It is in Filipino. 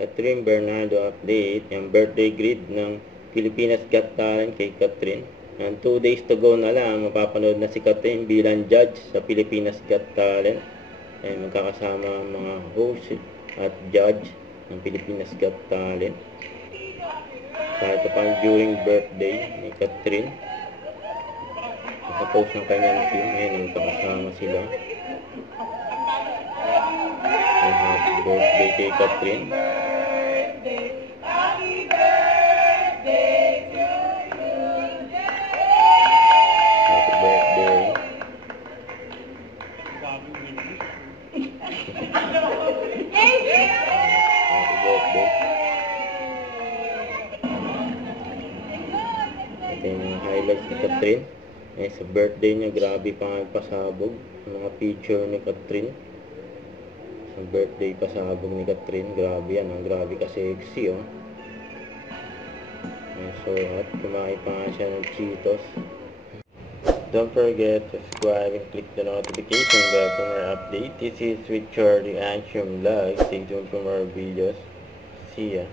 Catherine Bernardo update, yung birthday greet ng Pilipinas Got Talent kay Catherine. And 2 days to go na lang, mapapanood na si Catherine bilang judge sa Pilipinas Got Talent. Ay magkakasama ang mga host at judge ng Pilipinas Got Talent. Sa ito pang during birthday ni Catherine. Nakapost ng kanyang team. Ayan, magkakasama sila. Happy birthday kay Catherine. Happy birthday. Happy birthday. Ito yung mga highlights ni Catherine. Sa birthday niya, grabe pa nga pasabog. Mga picture ni Catherine. Sa birthday pasabog ni Catherine. Grabe yan. Grabe ka sexy, oh. So, at kumain pa nga siya ng Cheetos. Don't forget to subscribe and click the notification bell for more updates. This is with Charlie Action Vlog. Stay tuned for more videos. See ya.